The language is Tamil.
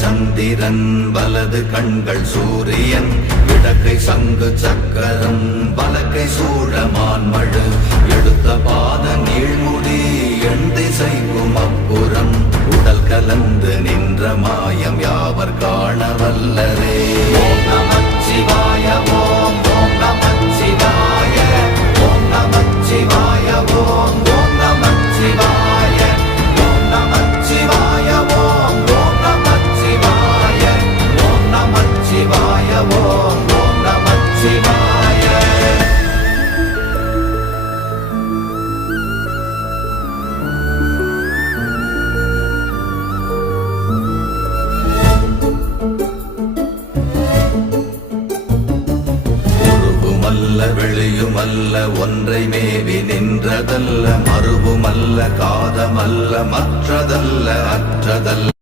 சந்திரன் வலது கண்கள் சூரியன் இடக்கை சங்கு சக்கரம் வலக்கை சூழமான்மழு எடுத்த பாத நீழ்முடி எண் திசைக்கும் அப்புறம் உடல் கலந்து நின்ற மாயம் யாவர் காண வல்லரே. ஓம் நமச்சிவாய ஓம் ஓம் நமச்சிவாய ஓம் நமச்சிவாய ஓம் ஓம் நமச்சிவாய ஓம் நமச்சிவாய ஓம் ஓம் நமச்சிவாய ஓம் நமச்சிவாய ஓம் ஓம் நமச்சிவாய. வெளியுமல்ல ஒன்றை மேவி நின்றதல்ல மறுவுமல்ல காதமல்ல மற்றதல்ல அற்றதல்ல